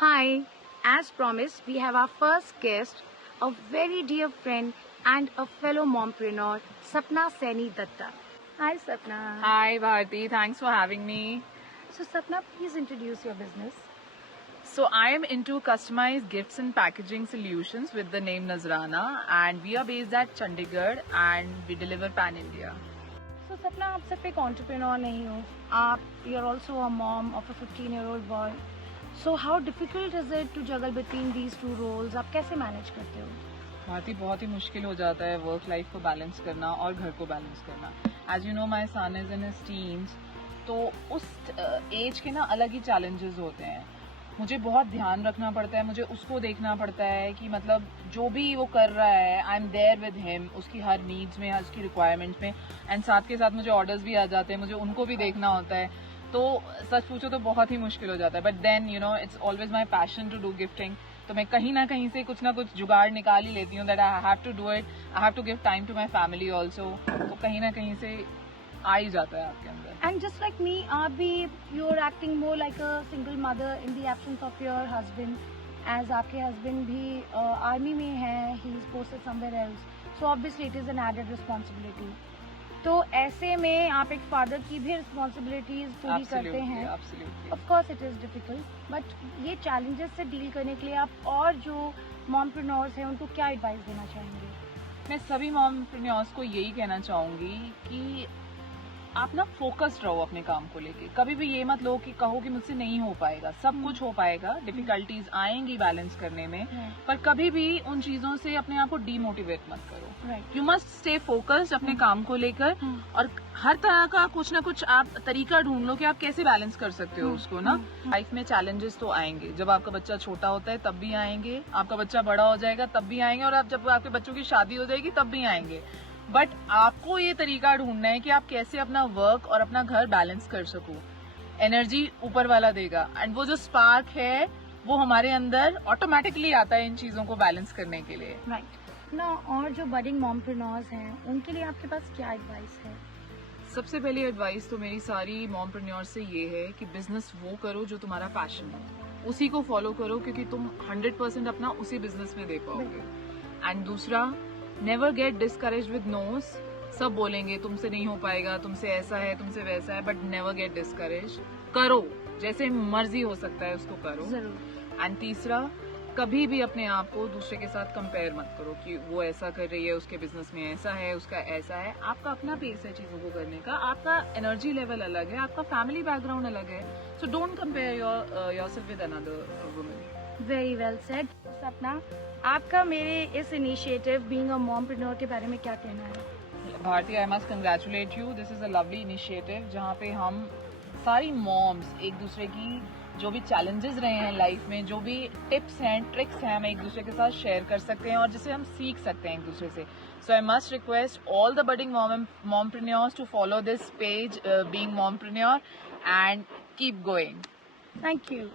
Hi, as promised, we have our first guest, a very dear friend and a fellow mompreneur, Sapna Seni Datta. Hi, Sapna. Hi Bharti, thanks for having me. So, Sapna, please introduce your business. So I am into customized gifts and packaging solutions with the name Nazrana, and we are based at Chandigarh and we deliver pan India. So, Sapna, आप सिर्फ एक entrepreneur नहीं हो. You're also a mom of a 15-year-old boy. So, how difficult is it to juggle between these two roles? आप कैसे manage करते हो? भारती बहुत ही मुश्किल हो जाता है वर्क लाइफ को बैलेंस करना और घर को बैलेंस करना. As you know my son is in his teens, तो उस एज के ना अलग ही चैलेंजेस होते हैं. मुझे बहुत ध्यान रखना पड़ता है, मुझे उसको देखना पड़ता है कि मतलब जो भी वो कर रहा है I am there with him, उसकी हर नीड्स में, हर उसकी रिक्वायरमेंट्स में. एंड साथ के साथ मुझे ऑर्डर्स भी आ जाते हैं, मुझे उनको भी देखना होता है. तो सच पूछो तो बहुत ही मुश्किल हो जाता है. But then you know it's always my passion to do gifting. तो मैं कहीं ना कहीं से कुछ ना कुछ जुगाड़ निकाल ही लेती हूँ that I have to do it. I have to give time to my family also. तो कहीं ना कहीं से आ ही जाता है आपके अंदर. And just like me, आप भी you're acting more like a single mother in the absence of your husband, as आपके husband भी army में हैं, he is posted somewhere else, so obviously it is an added responsibility. तो ऐसे में आप एक father की भी responsibilities पूरी करते हैं. Absolutely. Of course it is difficult, but ये challenges से deal करने के लिए आप और जो mompreneurs हैं उनको क्या advice देना चाहेंगे? मैं सभी मॉमप्रेन्योर्स को यही कहना चाहूंगी कि आप ना फोकस्ड रहो अपने काम को लेके. कभी भी ये मत लो कि कहो कि मुझसे नहीं हो पाएगा. सब कुछ हो पाएगा, डिफिकल्टीज आएंगी बैलेंस करने में, पर कभी भी उन चीजों से अपने आप को डीमोटिवेट मत करो. यू मस्ट स्टे फोकस्ड अपने काम को लेकर, और हर तरह का कुछ ना कुछ आप तरीका ढूंढ लो कि आप कैसे बैलेंस कर सकते हो उसको ना. लाइफ में चैलेंजेस तो आएंगे. जब आपका बच्चा छोटा होता है तब भी आएंगे, आपका बच्चा बड़ा हो जाएगा तब भी आएंगे, और जब आपके बच्चों की शादी हो जाएगी तब भी आएंगे. बट आपको ये तरीका ढूंढना है कि आप कैसे अपना वर्क और अपना घर बैलेंस कर सको. एनर्जी ऊपर वाला देगा, एंड वो जो स्पार्क है वो हमारे अंदर ऑटोमेटिकली आता है इन चीजों को बैलेंस करने के लिए. राइट ना. और जो बडिंग मॉमप्रेन्योर्स हैं उनके लिए आपके पास क्या एडवाइस है? सबसे पहली एडवाइस तो मेरी सारी मॉमप्रेन्योर्स से ये है कि बिजनेस वो करो जो तुम्हारा पैशन है, उसी को फॉलो करो, क्योंकि तुम 100% अपना उसी बिजनेस में दे पाओगे. एंड दूसरा, never get discourage with noes. सब बोलेंगे तुमसे नहीं हो पाएगा, तुमसे ऐसा है, तुमसे वैसा है, बट नेवर गेट डिस्करेज. करो, जैसे मर्जी हो सकता है उसको करो. एंड तीसरा, कभी भी अपने आप को दूसरे के साथ कंपेयर मत करो कि वो ऐसा कर रही है, उसके बिजनेस में ऐसा है, उसका ऐसा है. आपका अपना पेस है चीजों को करने का, आपका एनर्जी लेवल अलग है, आपका फैमिली बैकग्राउंड अलग है. So don't compare yourself with another woman. Very well said. सपना, आपका मेरे इस इनिशिएटिव बीइंग अ मॉमप्रेन्योर के बारे में क्या कहना है? Bharti, I must congratulate you. This is a lovely initiative जहाँ पे हम सारी मॉम्स एक दूसरे की जो भी चैलेंजेस रहे हैं लाइफ में, जो भी टिप्स हैं, ट्रिक्स हैं, हम एक दूसरे के साथ शेयर कर सकते हैं और जिसे हम सीख सकते हैं एक दूसरे से. So I must request all the budding mompreneurs to follow this page being mompreneur and keep going. Thank you.